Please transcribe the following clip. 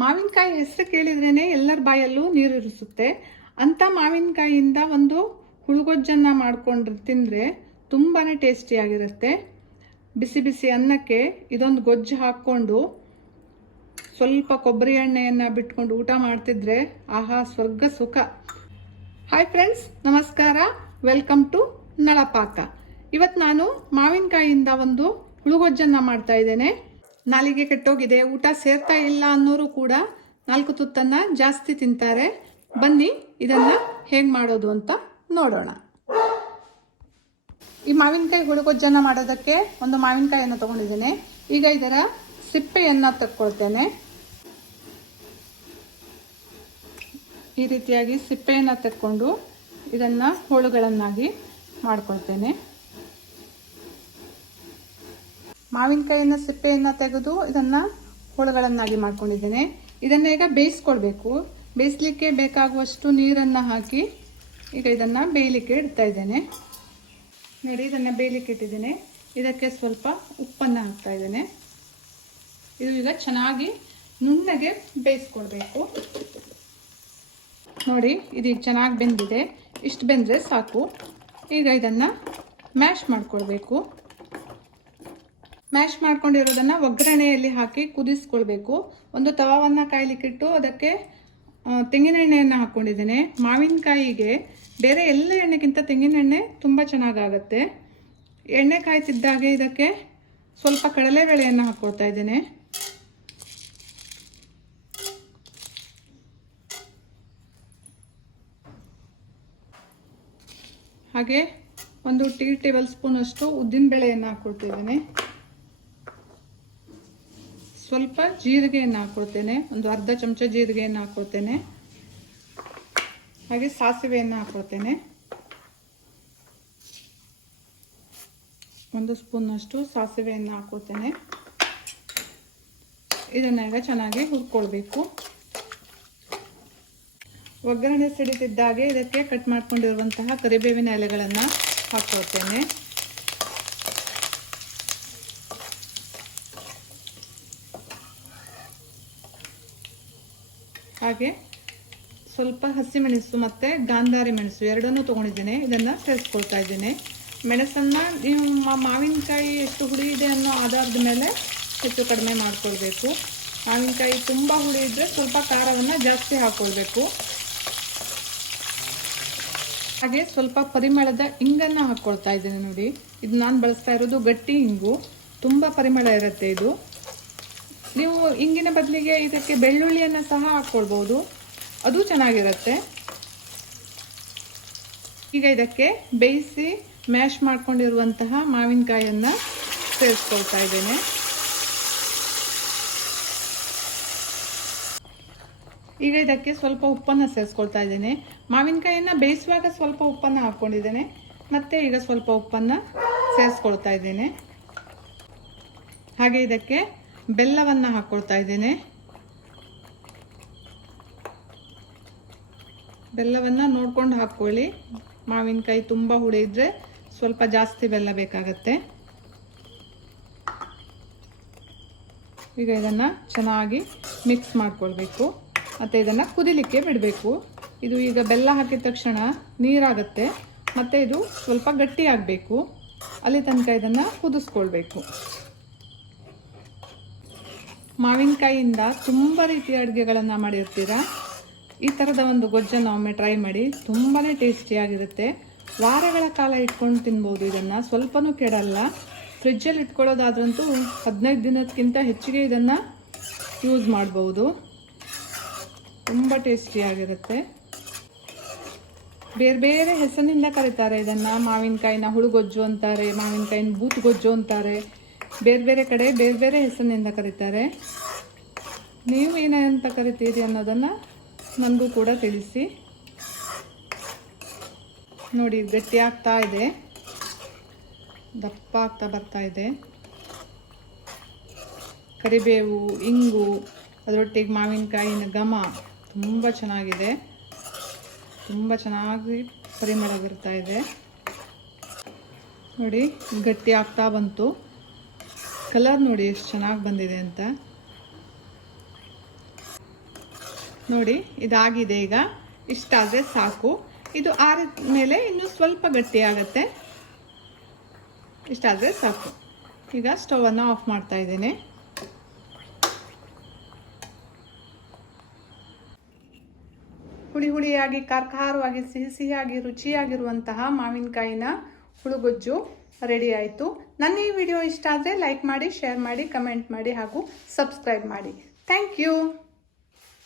ಮಾವಿನಕಾಯಿ ಹೆಸರು ಕೇಳಿದ್ರೇನೆ ಎಲ್ಲರ ಬಾಯಲ್ಲೂ ನೀರಿರಿಸುತ್ತೆ. ಅಂತ ಮಾವಿನಕಾಯಿಯಿಂದ ಒಂದು ಹುಳುಗೊಜ್ಜನ್ನು ಮಾಡ್ಕೊಂಡು ತಿಂದರೆ ತುಂಬಾ ಟೇಸ್ಟಿಯಾಗಿರುತ್ತೆ. ಬಿಸಿ ಬಿಸಿ ಅನ್ನಕ್ಕೆ ಇದೊಂದು ಗೊಜ್ಜು ಹಾಕ್ಕೊಂಡು ಸ್ವಲ್ಪ ಕೊಬ್ಬರಿ ಎಣ್ಣೆಯನ್ನು ಬಿಟ್ಕೊಂಡು ಊಟ ಮಾಡ್ತಿದ್ರೆ ಆಹಾ ಸ್ವರ್ಗ ಸುಖ. ಹಾಯ್ ಫ್ರೆಂಡ್ಸ್, ನಮಸ್ಕಾರ, ವೆಲ್ಕಮ್ ಟು ನಳಪಾಕ. ಇವತ್ತು ನಾನು ಮಾವಿನಕಾಯಿಯಿಂದ ಒಂದು ಹುಳುಗೊಜ್ಜನ್ನು ಮಾಡ್ತಾ ಇದ್ದೇನೆ. ನಾಲಿಗೆ ಕೆಟ್ಟೋಗಿದೆ, ಊಟ ಸೇರ್ತಾ ಇಲ್ಲ ಅನ್ನೋರು ಕೂಡ 4 ತುತ್ತನ್ನು ಜಾಸ್ತಿ ತಿಂತಾರೆ. ಬನ್ನಿ ಇದನ್ನು ಹೇಗೆ ಮಾಡೋದು ಅಂತ ನೋಡೋಣ. ಈ ಮಾವಿನಕಾಯಿ ಹುಳುಗೊಜ್ಜನ್ನು ಮಾಡೋದಕ್ಕೆ ಒಂದು ಮಾವಿನಕಾಯಿಯನ್ನು ತಗೊಂಡಿದ್ದೇನೆ. ಈಗ ಇದರ ಸಿಪ್ಪೆಯನ್ನು ತಕ್ಕೊಳ್ತೇನೆ. ಈ ರೀತಿಯಾಗಿ ಸಿಪ್ಪೆಯನ್ನು ತೆಕ್ಕೊಂಡು ಇದನ್ನು ಹೋಳುಗಳನ್ನಾಗಿ ಮಾಡ್ಕೊಳ್ತೇನೆ. ಮಾವಿನಕಾಯಿನ ಸಿಪ್ಪೆಯನ್ನು ತೆಗೆದು ಇದನ್ನು ಹೋಳುಗಳನ್ನಾಗಿ ಮಾಡ್ಕೊಂಡಿದ್ದೇನೆ. ಇದನ್ನು ಈಗ ಬೇಯಿಸ್ಕೊಳ್ಬೇಕು. ಬೇಯಿಸ್ಲಿಕ್ಕೆ ಬೇಕಾಗುವಷ್ಟು ನೀರನ್ನು ಹಾಕಿ ಈಗ ಇದನ್ನು ಬೇಯಲಿಕ್ಕೆ ಇಡ್ತಾ ಇದ್ದೇನೆ. ನೋಡಿ, ಇದನ್ನು ಬೇಯಲಿಕ್ಕೆ ಇಟ್ಟಿದ್ದೇನೆ. ಇದಕ್ಕೆ ಸ್ವಲ್ಪ ಉಪ್ಪನ್ನು ಹಾಕ್ತಾ ಇದ್ದೇನೆ. ಇದು ಈಗ ಚೆನ್ನಾಗಿ ನುಣ್ಣಗೆ ಬೇಯಿಸ್ಕೊಳ್ಬೇಕು. ನೋಡಿ, ಇದು ಚೆನ್ನಾಗಿ ಬೆಂದಿದೆ. ಇಷ್ಟು ಬೆಂದರೆ ಸಾಕು. ಈಗ ಇದನ್ನು ಮ್ಯಾಶ್ ಮಾಡ್ಕೊಳ್ಬೇಕು. ಮ್ಯಾಶ್ ಮಾಡ್ಕೊಂಡಿರೋದನ್ನು ಒಗ್ಗರಣೆಯಲ್ಲಿ ಹಾಕಿ ಕುದಿಸ್ಕೊಳ್ಬೇಕು. ಒಂದು ತವಾವನ್ನು ಕಾಯ್ಲಿಕ್ಕಿಟ್ಟು ಅದಕ್ಕೆ ತೆಂಗಿನ ಎಣ್ಣೆಯನ್ನು ಹಾಕ್ಕೊಂಡಿದ್ದೇನೆ. ಮಾವಿನಕಾಯಿಗೆ ಬೇರೆ ಎಲ್ಲ ಎಣ್ಣೆಗಿಂತ ತೆಂಗಿನ ಎಣ್ಣೆ ತುಂಬ ಚೆನ್ನಾಗಾಗತ್ತೆ. ಎಣ್ಣೆ ಕಾಯ್ತಿದ್ದಾಗೆ ಇದಕ್ಕೆ ಸ್ವಲ್ಪ ಕಡಲೆಬೇಳೆಯನ್ನು ಹಾಕ್ಕೊಳ್ತಾ ಇದ್ದೇನೆ. ಹಾಗೆ ಒಂದು ಟೇಬಲ್ ಸ್ಪೂನ್ ಅಷ್ಟು ಉದ್ದಿನಬೇಳೆಯನ್ನು ಹಾಕ್ಕೊಳ್ತಿದ್ದೇನೆ. ಸ್ವಲ್ಪ ಜೀರಿಗೆಯನ್ನು ಹಾಕ್ಕೊಳ್ತೇನೆ. ಒಂದು ಅರ್ಧ ಚಮಚ ಜೀರಿಗೆಯನ್ನು ಹಾಕ್ಕೊಳ್ತೇನೆ. ಹಾಗೆ ಸಾಸಿವೆಯನ್ನು ಹಾಕ್ಕೊಳ್ತೇನೆ. 1 ಸ್ಪೂನ್ನಷ್ಟು ಸಾಸಿವೆಯನ್ನು ಹಾಕ್ಕೊಳ್ತೇನೆ. ಇದನ್ನು ಈಗ ಚೆನ್ನಾಗಿ ಹುರ್ಕೊಳ್ಬೇಕು. ಒಗ್ಗರಣೆ ಸಿಡಿತಿದ್ದಾಗೆ ಇದಕ್ಕೆ ಕಟ್ ಮಾಡ್ಕೊಂಡಿರುವಂತಹ ಕರಿಬೇವಿನ ಎಲೆಗಳನ್ನು ಹಾಕ್ಕೊಳ್ತೇನೆ. ಹಾಗೆ ಸ್ವಲ್ಪ ಹಸಿಮೆಣಸು ಮತ್ತು ಗಾಂಧಾರಿ ಮೆಣಸು ಎರಡನ್ನೂ ತೊಗೊಂಡಿದ್ದೇನೆ. ಇದನ್ನು ಸೇರಿಸ್ಕೊಳ್ತಾ ಇದ್ದೇನೆ. ಮೆಣಸನ್ನು ನೀವು ಮಾವಿನಕಾಯಿ ಎಷ್ಟು ಹುಳಿ ಇದೆ ಅನ್ನೋ ಆಧಾರದ ಮೇಲೆ ಹೆಚ್ಚು ಕಡಿಮೆ ಮಾಡ್ಕೊಳ್ಬೇಕು. ಮಾವಿನಕಾಯಿ ತುಂಬ ಹುಳಿ ಇದ್ದರೆ ಸ್ವಲ್ಪ ಖಾರವನ್ನು ಜಾಸ್ತಿ ಹಾಕ್ಕೊಳ್ಬೇಕು. ಹಾಗೆ ಸ್ವಲ್ಪ ಪರಿಮಳದ ಇಂಗನ್ನು ಹಾಕ್ಕೊಳ್ತಾ ಇದ್ದೇನೆ. ನೋಡಿ, ಇದು ನಾನು ಬಳಸ್ತಾ ಇರೋದು ಗಟ್ಟಿ ಇಂಗು. ತುಂಬ ಪರಿಮಳ ಇರುತ್ತೆ ಇದು. ನೀವು ಇಂಗಿನ ಬದಲಿಗೆ ಇದಕ್ಕೆ ಬೆಳ್ಳುಳ್ಳಿಯನ್ನು ಸಹ ಹಾಕ್ಕೊಳ್ಬೋದು, ಅದು ಚೆನ್ನಾಗಿರುತ್ತೆ. ಈಗ ಇದಕ್ಕೆ ಬೇಯಿಸಿ ಮ್ಯಾಶ್ ಮಾಡ್ಕೊಂಡಿರುವಂತಹ ಮಾವಿನಕಾಯಿಯನ್ನು ಸೇರಿಸ್ಕೊಳ್ತಾ ಇದ್ದೇನೆ. ಈಗ ಇದಕ್ಕೆ ಸ್ವಲ್ಪ ಉಪ್ಪನ್ನು ಸೇರಿಸ್ಕೊಳ್ತಾ ಇದ್ದೇನೆ. ಮಾವಿನಕಾಯಿಯನ್ನು ಬೇಯಿಸುವಾಗ ಸ್ವಲ್ಪ ಉಪ್ಪನ್ನು ಹಾಕ್ಕೊಂಡಿದ್ದೇನೆ. ಮತ್ತೆ ಈಗ ಸ್ವಲ್ಪ ಉಪ್ಪನ್ನು ಸೇರಿಸ್ಕೊಳ್ತಾ ಇದ್ದೇನೆ. ಹಾಗೆ ಇದಕ್ಕೆ ಬೆಲ್ಲವನ್ನು ಹಾಕ್ಕೊಳ್ತಾ ಇದ್ದೇನೆ. ಬೆಲ್ಲವನ್ನು ನೋಡ್ಕೊಂಡು ಹಾಕ್ಕೊಳ್ಳಿ. ಮಾವಿನಕಾಯಿ ತುಂಬ ಹುಳಿ ಇದ್ದರೆ ಸ್ವಲ್ಪ ಜಾಸ್ತಿ ಬೆಲ್ಲ ಬೇಕಾಗತ್ತೆ. ಈಗ ಇದನ್ನು ಚೆನ್ನಾಗಿ ಮಿಕ್ಸ್ ಮಾಡ್ಕೊಳ್ಬೇಕು. ಮತ್ತು ಇದನ್ನು ಕುದಿಲಿಕ್ಕೆ ಬಿಡಬೇಕು. ಇದು ಈಗ ಬೆಲ್ಲ ಹಾಕಿದ ತಕ್ಷಣ ನೀರಾಗುತ್ತೆ. ಮತ್ತು ಇದು ಸ್ವಲ್ಪ ಗಟ್ಟಿಯಾಗಬೇಕು. ಅಲ್ಲಿ ತನಕ ಇದನ್ನು ಕುದಿಸ್ಕೊಳ್ಬೇಕು. ಮಾವಿನಕಾಯಿಯಿಂದ ತುಂಬ ರೀತಿಯ ಅಡುಗೆಗಳನ್ನು ಮಾಡಿರ್ತೀರ. ಈ ಥರದ ಒಂದು ಗೊಜ್ಜನ್ನು ಒಮ್ಮೆ ಟ್ರೈ ಮಾಡಿ. ತುಂಬಾ ಟೇಸ್ಟಿಯಾಗಿರುತ್ತೆ. ವಾರಗಳ ಕಾಲ ಇಟ್ಕೊಂಡು ತಿನ್ಬೋದು. ಇದನ್ನು ಸ್ವಲ್ಪನೂ ಕೆಡಲ್ಲ. ಫ್ರಿಜ್ಜಲ್ಲಿ ಇಟ್ಕೊಳ್ಳೋದಾದ್ರಂತೂ 15 ದಿನಕ್ಕಿಂತ ಹೆಚ್ಚಿಗೆ ಇದನ್ನು ಯೂಸ್ ಮಾಡ್ಬೋದು. ತುಂಬ ಟೇಸ್ಟಿಯಾಗಿರುತ್ತೆ. ಬೇರೆ ಬೇರೆ ಹೆಸರಿನಿಂದ ಕರೀತಾರೆ ಇದನ್ನು. ಮಾವಿನಕಾಯಿನ ಹುಳುಗೊಜ್ಜು ಅಂತಾರೆ, ಮಾವಿನಕಾಯಿನ ಬೂತುಗೊಜ್ಜು ಅಂತಾರೆ. ಬೇರೆ ಬೇರೆ ಕಡೆ ಬೇರೆ ಬೇರೆ ಹೆಸರಿನಿಂದ ಕರೀತಾರೆ. ನೀವು ಏನಂತ ಕರಿತೀರಿ ಅನ್ನೋದನ್ನು ನನಗೂ ಕೂಡ ತಿಳಿಸಿ. ನೋಡಿ, ಗಟ್ಟಿ ಆಗ್ತಾ ಇದೆ, ದಪ್ಪ ಆಗ್ತಾ ಬರ್ತಾ ಇದೆ. ಕರಿಬೇವು, ಇಂಗು, ಅದರೊಟ್ಟಿಗೆ ಮಾವಿನಕಾಯಿನ ಘಮ ತುಂಬ ಚೆನ್ನಾಗಿದೆ. ತುಂಬ ಚೆನ್ನಾಗಿ ಪರಿಮಳ ಬರ್ತಾ ಇದೆ. ನೋಡಿ, ಗಟ್ಟಿ ಆಗ್ತಾ ಬಂತು. ಕಲರ್ ನೋಡಿ ಎಷ್ಟು ಚೆನ್ನಾಗಿ ಬಂದಿದೆ ಅಂತ. ನೋಡಿ ಇದಾಗಿದೆ. ಈಗ ಇಷ್ಟಾದರೆ ಸಾಕು. ಇದು ಆರಿದ ಮೇಲೆ ಇನ್ನೂ ಸ್ವಲ್ಪ ಗಟ್ಟಿಯಾಗತ್ತೆ. ಇಷ್ಟಾದರೆ ಸಾಕು. ಈಗ ಸ್ಟವನ್ನು ಆಫ್ ಮಾಡ್ತಾ ಇದ್ದೇನೆ. ಹುಳಿ ಹುಳಿಯಾಗಿ, ಖಾರವಾಗಿ, ಸಿಹಿಯಾಗಿ, ರುಚಿಯಾಗಿರುವಂತಹ ಮಾವಿನಕಾಯಿನ ಹುಳುಗೊಜ್ಜು ರೆಡಿ ಆಯಿತು. ನನ್ನ ಈ ವಿಡಿಯೋ ಇಷ್ಟ ಆದರೆ ಲೈಕ್ ಮಾಡಿ, ಶೇರ್ ಮಾಡಿ, ಕಮೆಂಟ್ ಮಾಡಿ ಹಾಗೂ ಸಬ್ಸ್ಕ್ರೈಬ್ ಮಾಡಿ. Thank you.